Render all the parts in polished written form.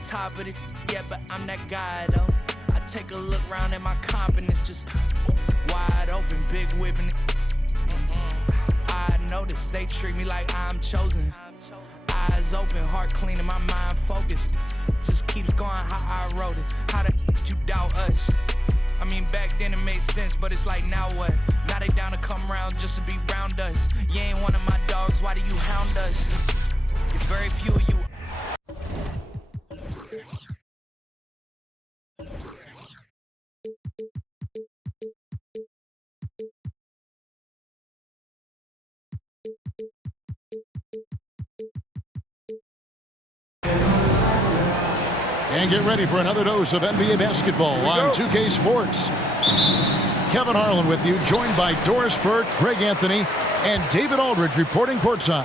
top of it, yeah, but I'm that guy though. I take a look round at my confidence, just wide open, big whipping. I notice they treat me like I'm chosen. Eyes open, heart clean, and my mind focused. Just keeps going how I wrote it. How the could you doubt us? I mean, back then it made sense, but it's like, now what? Now they down to come round just to be round us. You ain't one of my dogs, why do you hound us? It's very few of you. And get ready for another dose of NBA basketball on 2K Sports. Kevin Harlan with you, joined by Doris Burke, Greg Anthony, and David Aldridge reporting courtside.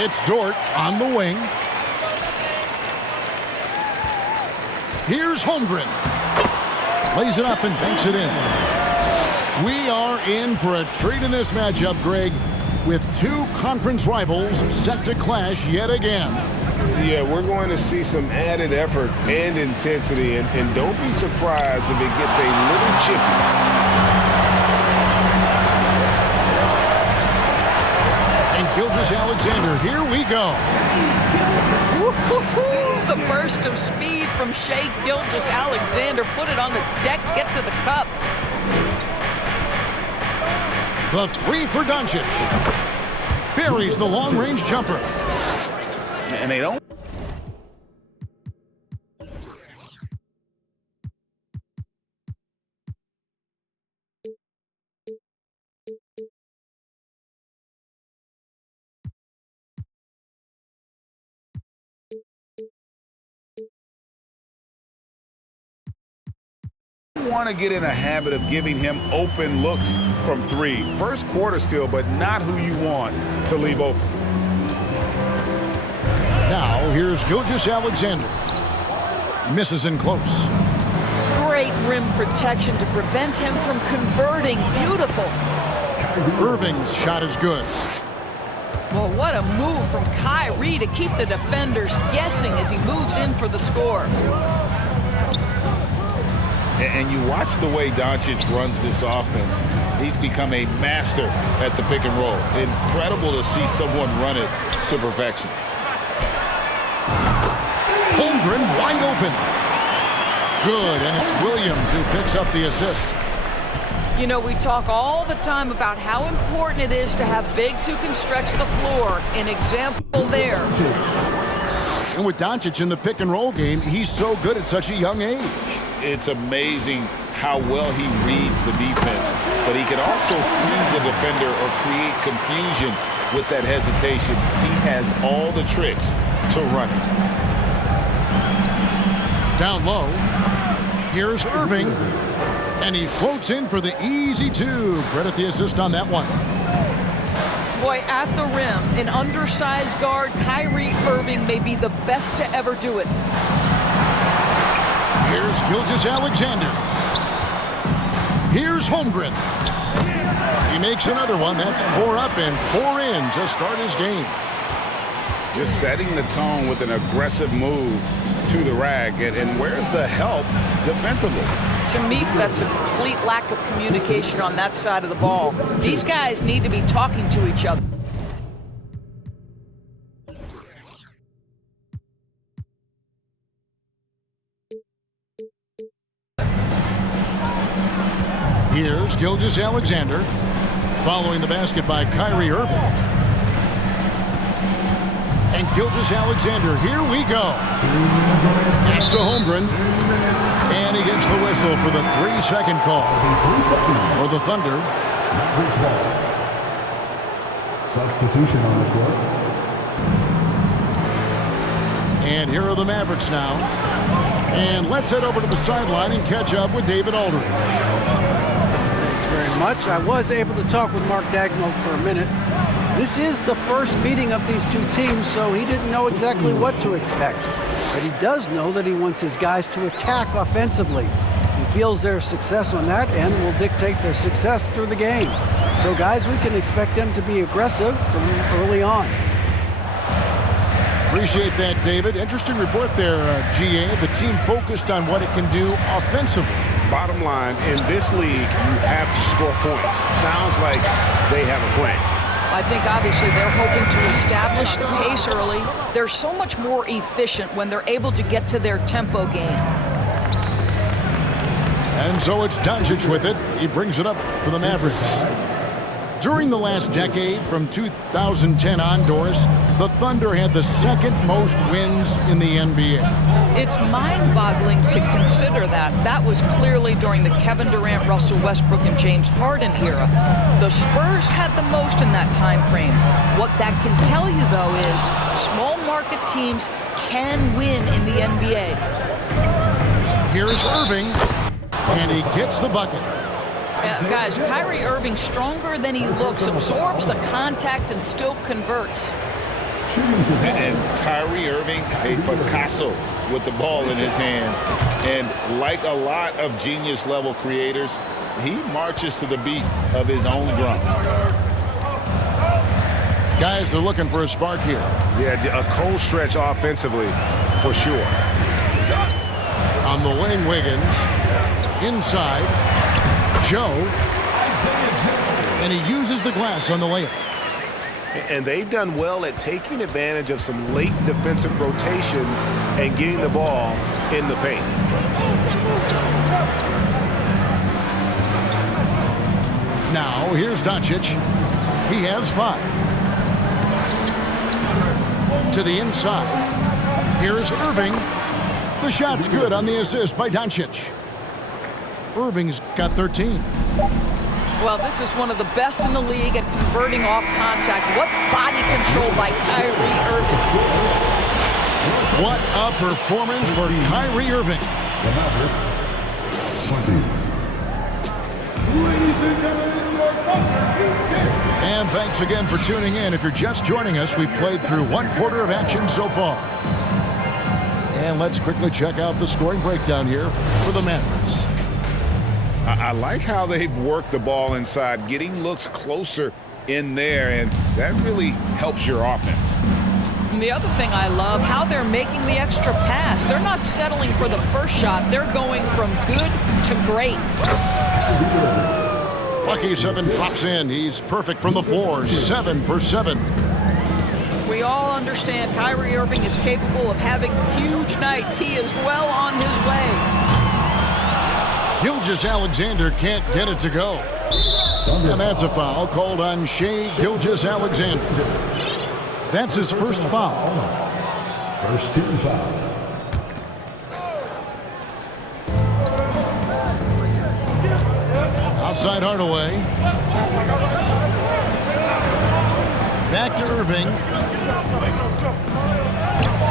It's Dort on the wing. Here's Holmgren. Lays it up and banks it in. We are in for a treat in this matchup, Greg, with two conference rivals set to clash yet again. Yeah, we're going to see some added effort and intensity, and don't be surprised if it gets a little chippy. And Gilgeous-Alexander, here we go. The burst of speed from Shai Gilgeous-Alexander. Put it on the deck, get to the cup. The three for Doncic. Buries the long-range jumper. And they don't. Want to get in a habit of giving him open looks from three. First quarter still, but not who you want to leave open. Now, here's Gilgeous-Alexander. Misses in close. Great rim protection to prevent him from converting. Beautiful. Irving's shot is good. Well, what a move from Kyrie to keep the defenders guessing as he moves in for the score. And you watch the way Doncic runs this offense. He's become a master at the pick and roll. Incredible to see someone run it to perfection. Holmgren wide open. Good, and it's Williams who picks up the assist. You know, we talk all the time about how important it is to have bigs who can stretch the floor. An example there. And with Doncic in the pick and roll game, he's so good at such a young age. It's amazing how well he reads the defense, but he can also freeze the defender or create confusion with that hesitation. He has all the tricks to run it. Down low, here's Irving, and he floats in for the easy two. Credit the assist on that one. Boy, at the rim, an undersized guard, Kyrie Irving may be the best to ever do it. Here's Gilgeous-Alexander. Here's Holmgren. He makes another one. That's 4 up and 4 in to start his game. Just setting the tone with an aggressive move to the rack. And where's the help defensively? To me, that's a complete lack of communication on that side of the ball. These guys need to be talking to each other. Here's Gilgeous-Alexander, following the basket by Kyrie Irving. And Gilgeous-Alexander, here we go. Pass to Holmgren. And he gets the whistle for the 3-second call. For the Thunder. Substitution on the court. And here are the Mavericks now. And let's head over to the sideline and catch up with David Aldridge. Very much. I was able to talk with Mark Daigneault for a minute. This is the first meeting of these two teams, so he didn't know exactly what to expect. But he does know that he wants his guys to attack offensively. He feels their success on that end will dictate their success through the game. So, guys, we can expect them to be aggressive from early on. Appreciate that, David. Interesting report there, GA. The team focused on what it can do offensively. Bottom line, in this league, you have to score points. Sounds like they have a plan. I think obviously they're hoping to establish the pace early. They're so much more efficient when they're able to get to their tempo game. And so it's Doncic with it. He brings it up for the Mavericks. During the last decade, from 2010 on, Doris, the Thunder had the second most wins in the NBA. It's mind-boggling to consider that. That was clearly during the Kevin Durant, Russell Westbrook, and James Harden era. The Spurs had the most in that time frame. What that can tell you, though, is small market teams can win in the NBA. Here's Irving, and he gets the bucket. Guys, Kyrie Irving, stronger than he looks, absorbs the contact and still converts. And Kyrie Irving, a Picasso with the ball in his hands. And like a lot of genius-level creators, he marches to the beat of his own drum. Guys are looking for a spark here. Yeah, a cold stretch offensively, for sure. On the wing, Wiggins. Inside. Joe, and he uses the glass on the layup. And they've done well at taking advantage of some late defensive rotations and getting the ball in the paint. Now, here's Doncic. He has 5. To the inside. Here's Irving. The shot's good on the assist by Doncic. Irving's got 13. Well, this is one of the best in the league at converting off contact. What body control by Kyrie Irving. What a performance for Kyrie Irving. The Mavericks, 20. Ladies and gentlemen, your And thanks again for tuning in. If you're just joining us, we've played through 1/4 of action so far. And let's quickly check out the scoring breakdown here for the Mavericks. I like how they've worked the ball inside, getting looks closer in there, and that really helps your offense. And the other thing I love, how they're making the extra pass. They're not settling for the first shot. They're going from good to great. Lucky 7 drops in. He's perfect from the floor. 7 for 7. We all understand Kyrie Irving is capable of having huge nights. He is well on his way. Gilgeous-Alexander can't get it to go. And that's a foul called on Shai Gilgeous-Alexander. That's his first foul. First team foul. Outside Hardaway. Back to Irving.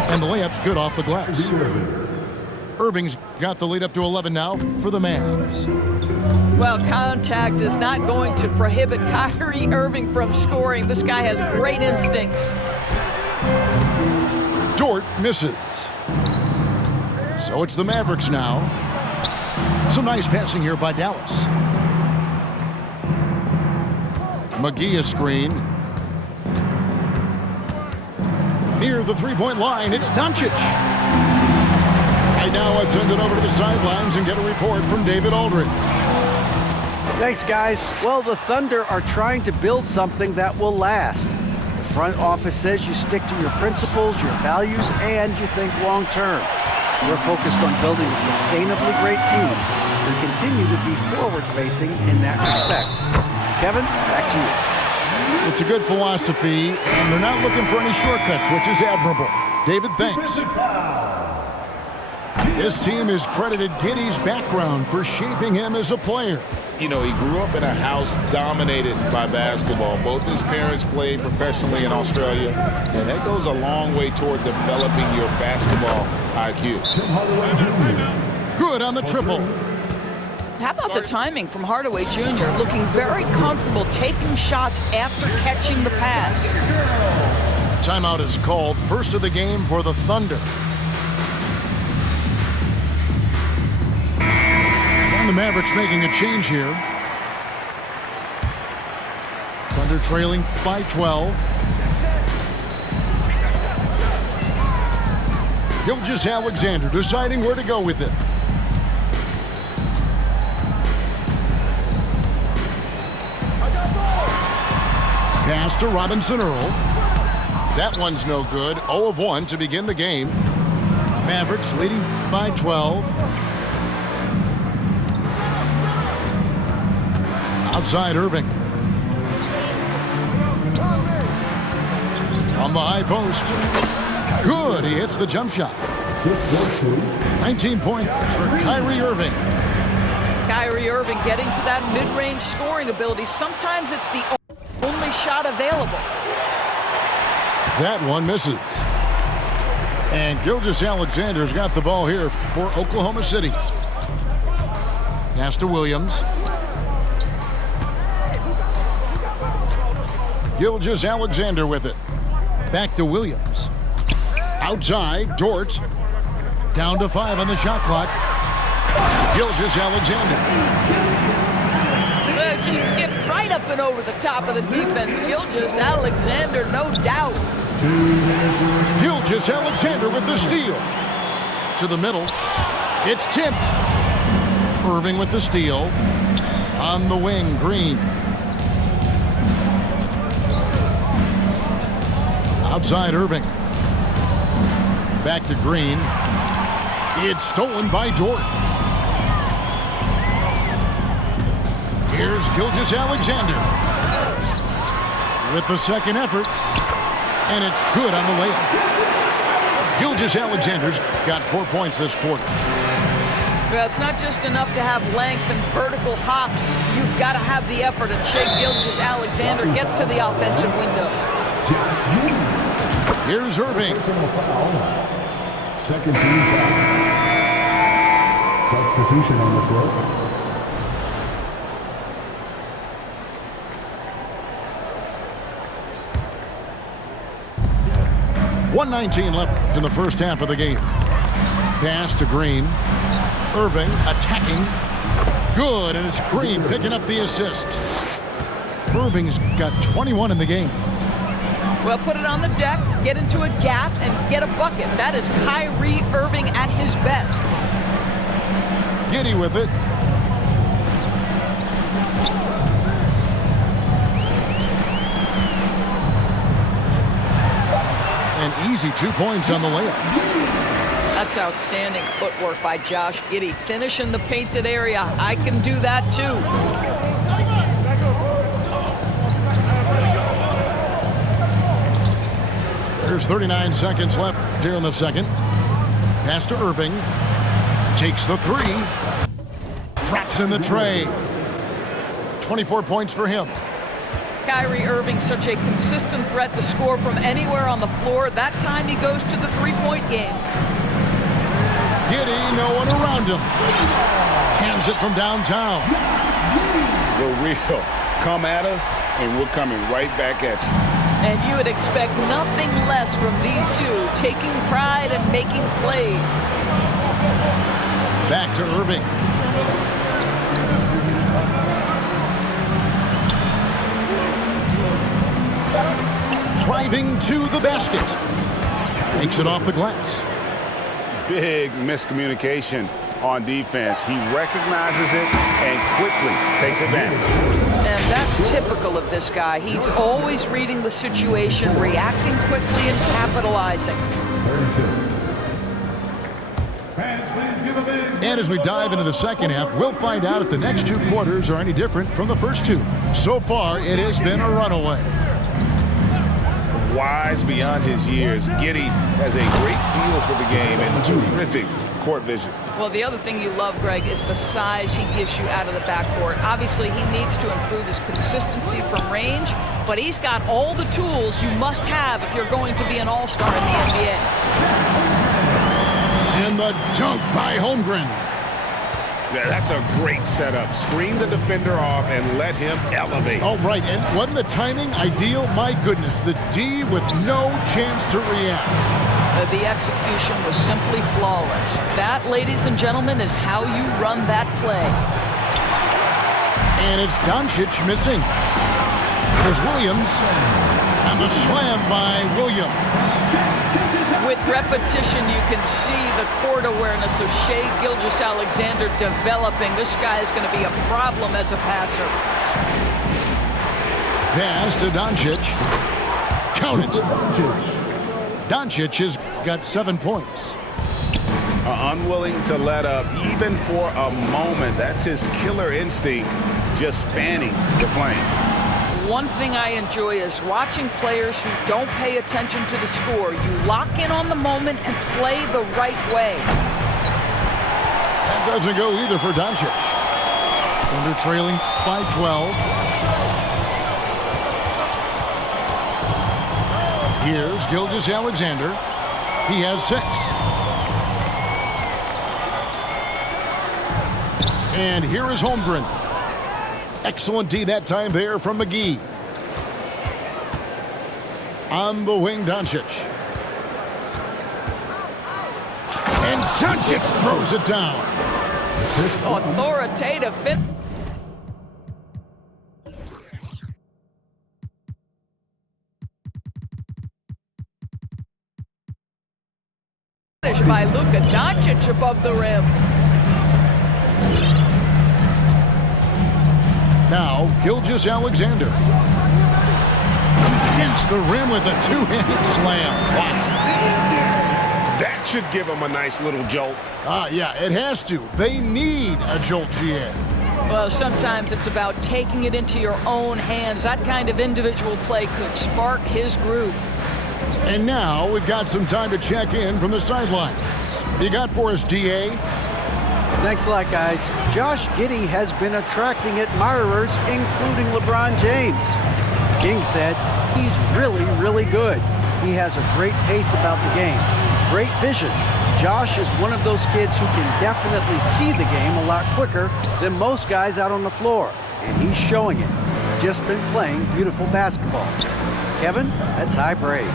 And the layup's good off the glass. Irving's got the lead up to 11 now for the Mavs. Well, contact is not going to prohibit Kyrie Irving from scoring. This guy has great instincts. Dort misses. So it's the Mavericks now. Some nice passing here by Dallas. McGee a screen. Near the three-point line, it's Doncic. Right now, let's send it over to the sidelines and get a report from David Aldridge. Thanks, guys. Well, the Thunder are trying to build something that will last. The front office says you stick to your principles, your values, and you think long-term. We're focused on building a sustainably great team and continue to be forward-facing in that respect. Kevin, back to you. It's a good philosophy, and they're not looking for any shortcuts, which is admirable. David, thanks. This team has credited Giddey's background for shaping him as a player. You know, he grew up in a house dominated by basketball. Both his parents played professionally in Australia, and that goes a long way toward developing your basketball IQ. Good on the triple. How about the timing from Hardaway Jr. looking very comfortable taking shots after catching the pass. Timeout is called. First of the game for the Thunder. And the Mavericks making a change here. Thunder trailing by 12. Gilgeous-Alexander deciding where to go with it. Pass to Robinson Earl. That one's no good. 0 of 1 to begin the game. Mavericks leading by 12. Outside Irving. From the high post. Good. He hits the jump shot. 19 points for Kyrie Irving. Kyrie Irving getting to that mid-range scoring ability. Sometimes it's the only shot available. That one misses. And Gilgeous-Alexander's got the ball here for Oklahoma City. Pass to Williams. Gilgeous-Alexander with it. Back to Williams. Outside, Dort. Down to 5 on the shot clock. Gilgeous-Alexander. Just get right up and over the top of the defense. Gilgeous-Alexander, no doubt. Gilgeous-Alexander with the steal. To the middle. It's tipped. Irving with the steal. On the wing, Green. Outside Irving. Back to Green. It's stolen by Dort. Here's Gilgeous-Alexander with the second effort, and it's good on the layup. Gilgeous-Alexander's got 4 points this quarter. Well, it's not just enough to have length and vertical hops. You've got to have the effort, and Shai Gilgeous-Alexander gets to the offensive window. Here's Irving. Second team foul. Substitution on the floor. .119 left in the first half of the game. Pass to Green. Irving attacking. Good, and it's Green picking up the assist. Irving's got 21 in the game. Well, put it on the deck, get into a gap, and get a bucket. That is Kyrie Irving at his best. Giddy with it. An easy 2 points on the layup. That's outstanding footwork by Josh Giddey. Finish in the painted area. I can do that too. There's 39 seconds left here in the second. Pass to Irving. Takes the three. Drops in the tray. 24 points for him. Kyrie Irving, such a consistent threat to score from anywhere on the floor. That time he goes to the three-point game. Giddey, no one around him. Hands it from downtown. The real. Come at us, and we're coming right back at you. And you would expect nothing less from these two, taking pride and making plays. Back to Irving. Driving to the basket. Takes it off the glass. Big miscommunication on defense. He recognizes it and quickly takes advantage. And that's typical of this guy. He's always reading the situation, reacting quickly, and capitalizing. And as we dive into the second half, we'll find out if the next two quarters are any different from the first two. So far, it has been a runaway. Wise beyond his years, Giddey has a great feel for the game and terrific court vision. Well, the other thing you love, Greg, is the size he gives you out of the backcourt. Obviously, he needs to improve his consistency from range, but he's got all the tools you must have if you're going to be an all-star in the NBA. And the dunk by Holmgren. Yeah, that's a great setup. Screen the defender off and let him elevate. Oh, right, and wasn't the timing ideal? My goodness, the D with no chance to react. The execution was simply flawless. That, ladies and gentlemen, is how you run that play. And it's Doncic missing. Here's Williams. And the slam by Williams. With repetition, you can see the court awareness of Shai Gilgeous-Alexander developing. This guy is going to be a problem as a passer. Pass to Doncic. Count it. Doncic has got 7 points. Unwilling to let up even for a moment. That's his killer instinct, just fanning the flame. One thing I enjoy is watching players who don't pay attention to the score. You lock in on the moment and play the right way. That doesn't go either for Doncic. Thunder trailing by 12. Here's Gilgeous-Alexander. He has 6. And here is Holmgren. Excellent D that time there from McGee. On the wing, Doncic. And Doncic throws it down. Authoritative finish by Luka Doncic above the rim. Now, Gilgeous-Alexander. Dents the rim with a two-handed slam. Wow. That should give him a nice little jolt. Yeah, it has to. They need a jolt, GA. Well, sometimes it's about taking it into your own hands. That kind of individual play could spark his group. And now we've got some time to check in from the sidelines. You got for us, DA? Thanks a lot, guys. Josh Giddey has been attracting admirers, including LeBron James. King said he's really, really good. He has a great pace about the game, great vision. Josh is one of those kids who can definitely see the game a lot quicker than most guys out on the floor, and he's showing it. Just been playing beautiful basketball. Kevin, that's high praise.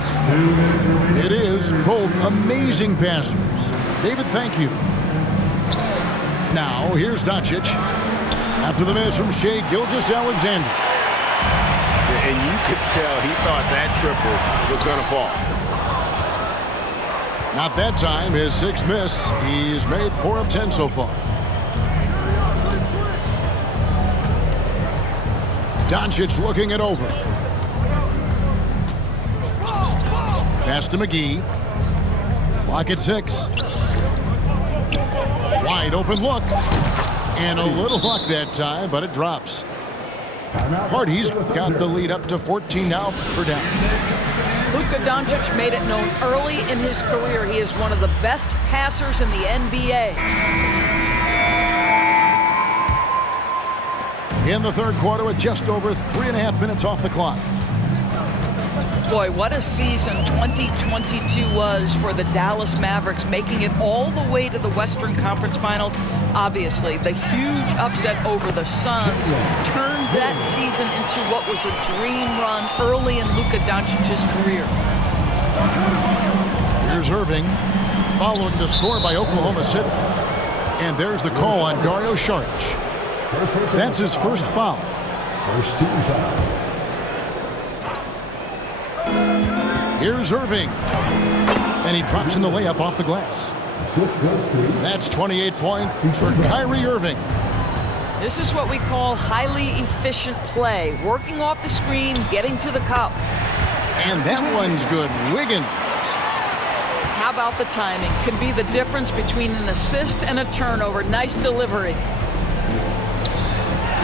It is. Both amazing passers. David, thank you. Now, here's Doncic. After the miss from Shai Gilgeous-Alexander. And you could tell he thought that triple was going to fall. Not that time. His 6th miss. He's made 4 of 10 so far. Doncic looking it over. Pass to McGee. Clock at 6. Wide open look. And a little luck that time, but it drops. Hardy's got the lead up to 14 now for down. Luka Doncic made it known early in his career he is one of the best passers in the NBA. In the third quarter with just over 3.5 minutes off the clock. Boy, what a season 2022 was for the Dallas Mavericks, making it all the way to the Western Conference Finals. Obviously, the huge upset over the Suns turned that season into what was a dream run early in Luka Doncic's career. Here's Irving, following the score by Oklahoma City. And there's the call on Dario Saric. That's his first foul. First team foul. Here's Irving. And he drops in the layup off the glass. That's 28 points for Kyrie Irving. This is what we call highly efficient play. Working off the screen, getting to the cup. And that one's good. Wiggins. How about the timing? Can be the difference between an assist and a turnover. Nice delivery.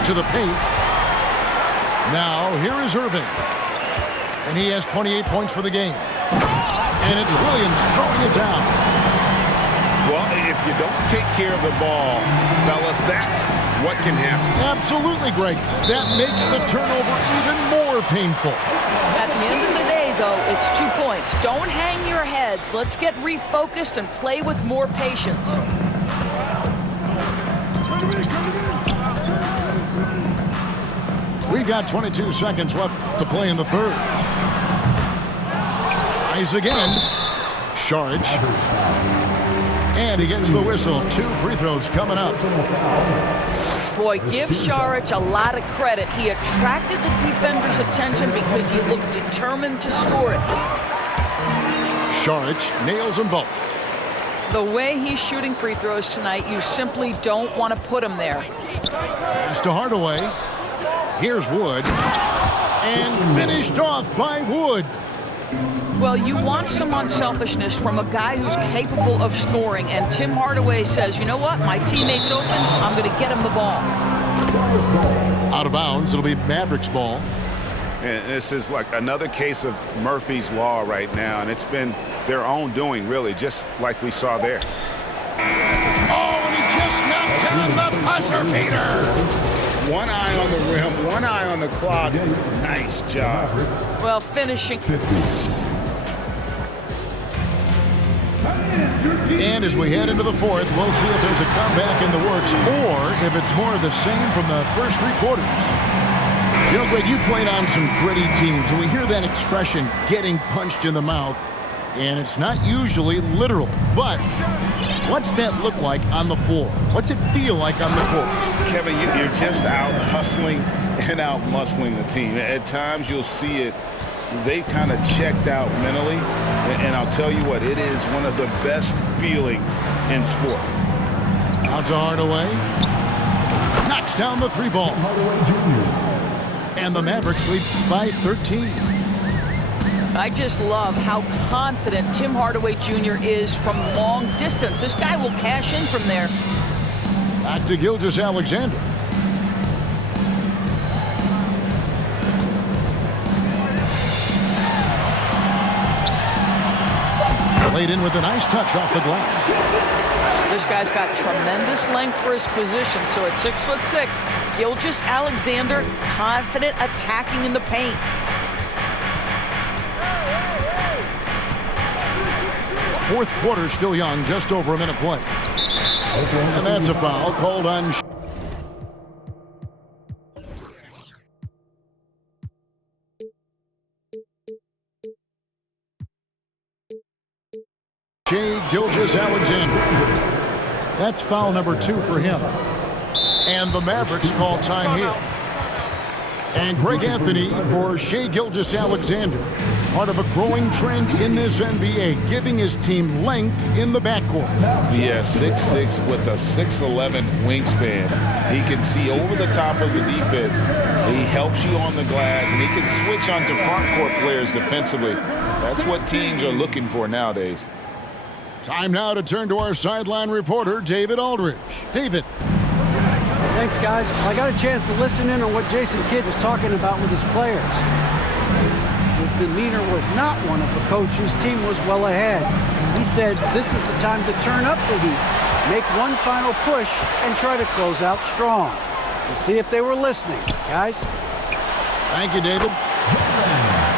To the paint. Now, here is Irving. And he has 28 points for the game. And it's Williams throwing it down. Well, if you don't take care of the ball, fellas, that's what can happen. Absolutely, Greg. That makes the turnover even more painful. At the end of the day, though, it's 2 points. Don't hang your heads. Let's get refocused and play with more patience. We've got 22 seconds left to play in the third. Tries again. Saric. And he gets the whistle. 2 free throws coming up. Boy, give Šarić a lot of credit. He attracted the defender's attention because he looked determined to score it. Šarić nails them both. The way he's shooting free throws tonight, you simply don't want to put him there. Pass to Hardaway. Here's Wood. And finished off by Wood. Well, you want some unselfishness from a guy who's capable of scoring, and Tim Hardaway says, you know what, my teammate's open, I'm going to get him the ball. Out of bounds, it'll be Mavericks ball. And this is like another case of Murphy's Law right now, and it's been their own doing, really, just like we saw there. Oh, and he just knocked down the buzzer beater. One eye on the rim, one eye on the clock. Nice job. Well, finishing. And as we head into the fourth, we'll see if there's a comeback in the works or if it's more of the same from the first three quarters. You know, Greg, you played on some gritty teams, and we hear that expression, getting punched in the mouth, and it's not usually literal. But what's that look like on the floor? What's it feel like on the court? Kevin, you're just out hustling and out muscling the team. At times you'll see it. They've kind of checked out mentally, and I'll tell you what, it is one of the best feelings in sport. Out to Hardaway. Knocks down the three ball. And the Mavericks lead by 13. I just love how confident Tim Hardaway Jr. is from long distance. This guy will cash in from there. Back to Gilgeous-Alexander. Laid in with a nice touch off the glass. This guy's got tremendous length for his position. So at 6'6", Gilgeous-Alexander confident attacking in the paint. Fourth quarter still young, just over a minute play. And that's a foul called on Shai Gilgeous-Alexander. That's foul number 2 for him. And the Mavericks call time here. And Greg Anthony for Shai Gilgeous-Alexander. Part of a growing trend in this NBA, giving his team length in the backcourt. Yeah, 6'6" with a 6'11" wingspan. He can see over the top of the defense. He helps you on the glass, and he can switch onto front court players defensively. That's what teams are looking for nowadays. Time now to turn to our sideline reporter, David Aldridge. David. Thanks, guys. I got a chance to listen in on what Jason Kidd was talking about with his players. His demeanor was not one of a coach whose team was well ahead. He said this is the time to turn up the heat, make one final push, and try to close out strong. We'll see if they were listening, guys. Thank you, David.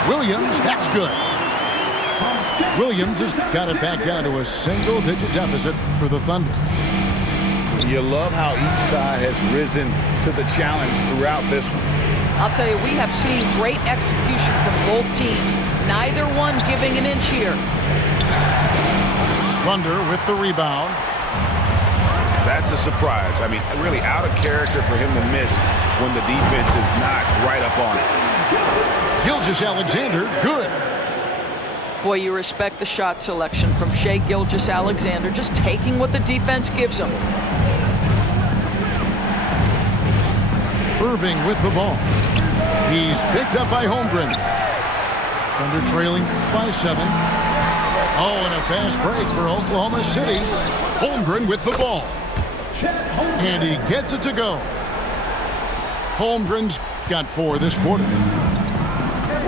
Williams, that's good. Williams has got it back down to a single-digit deficit for the Thunder. You love how each side has risen to the challenge throughout this one. I'll tell you, we have seen great execution from both teams. Neither one giving an inch here. Thunder with the rebound. That's a surprise. I mean, really out of character for him to miss when the defense is not right up on it. Gilgeous-Alexander, good. Boy, you respect the shot selection from Shai Gilgeous-Alexander, just taking what the defense gives him. Irving with the ball. He's picked up by Holmgren. Thunder trailing by 7. Oh, and a fast break for Oklahoma City. Holmgren with the ball. And he gets it to go. Holmgren's got 4 this quarter.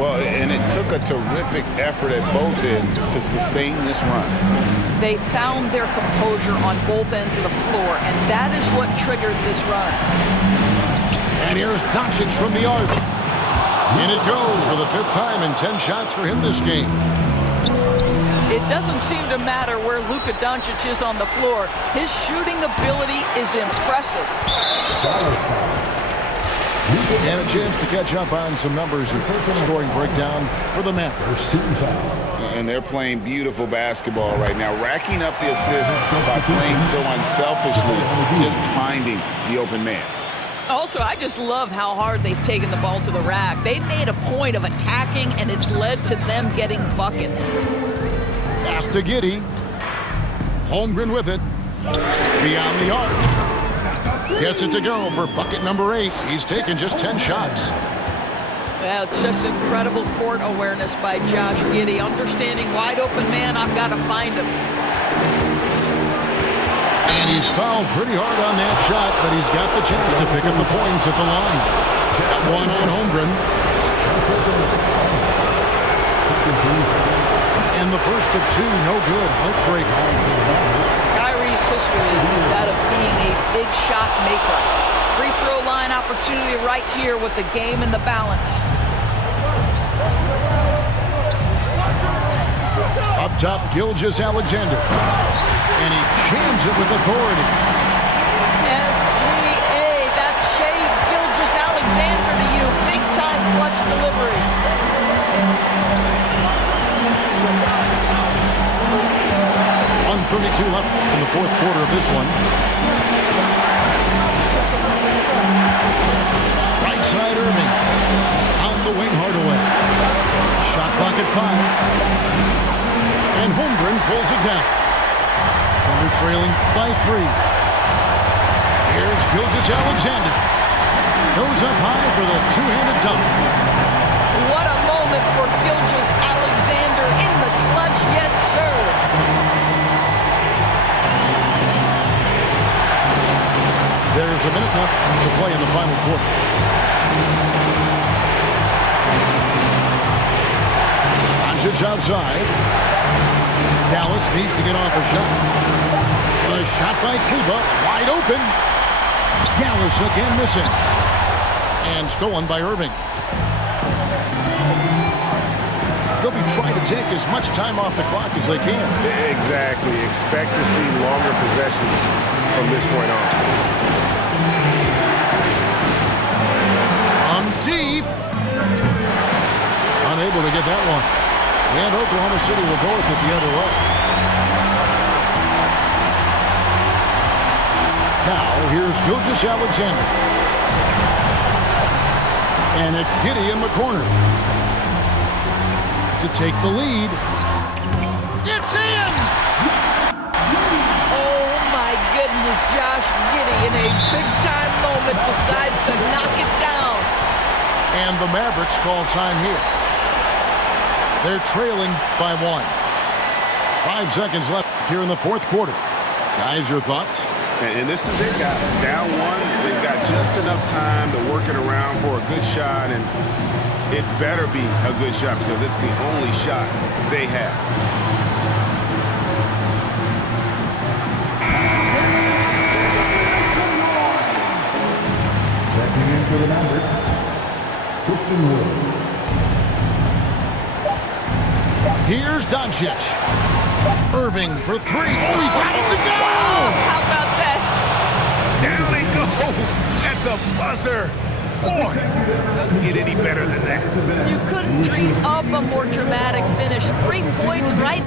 Well, and it took a terrific effort at both ends to sustain this run. They found their composure on both ends of the floor, and that is what triggered this run. And here's Doncic from the arc. In it goes for the 5th time and 10 shots for him this game. It doesn't seem to matter where Luka Doncic is on the floor. His shooting ability is impressive. And a chance to catch up on some numbers here. Scoring breakdown for the Mavericks. And they're playing beautiful basketball right now, racking up the assists by playing so unselfishly, just finding the open man. Also, I just love how hard they've taken the ball to the rack. They've made a point of attacking, and it's led to them getting buckets. Pass to Giddey. Holmgren with it. Beyond the arc. Gets it to go for bucket number 8. He's taken just 10 shots. Well, it's just incredible court awareness by Josh Giddey. Understanding wide open man, I've got to find him. And he's fouled pretty hard on that shot, but he's got the chance to pick up the points at the line. Got one on Holmgren. And the first of 2, no good. Heartbreaker. Kyrie's history is that of being a big shot maker. Free throw line opportunity right here with the game in the balance. Up top, Gilgeous-Alexander. And he jams it with authority. SGA, that's Shai Gilgeous-Alexander to you. Big time clutch delivery. 1:32 left in the fourth quarter of this one. Right side Irving. On the wing, Hardaway. Shot clock at 5. And Holmgren pulls it down. Thunder trailing by 3. Here's Gilgeous-Alexander. Goes up high for the two-handed dunk. What a moment for Gilgeous-Alexander in the clutch. Yes, sir. There's a minute left to play in the final quarter. Doncic outside. Dallas needs to get off a shot. A shot by Kleber, wide open. Dallas again missing. And stolen by Irving. They'll be trying to take as much time off the clock as they can. Exactly. Expect to see longer possessions from this point on. Deep. Unable to get that one. And Oklahoma City will go with it the other way. Now, here's Gilgeous-Alexander. And it's Giddey in the corner to take the lead. It's in! Oh, my goodness. Josh Giddey in a big-time moment decides to knock it down. And the Mavericks call time here. They're trailing by 1. 5 seconds left here in the fourth quarter. Guys, your thoughts? And this is it, guys. Down 1. They've got just enough time to work it around for a good shot, and it better be a good shot because it's the only shot they have. Checking in for the Mavericks, Christian Wood. Here's Doncic. Irving for 3. Oh, he got it to go! How about that? Down it goes at the buzzer. Boy, doesn't get any better than that. You couldn't dream up a more dramatic finish. 3 points right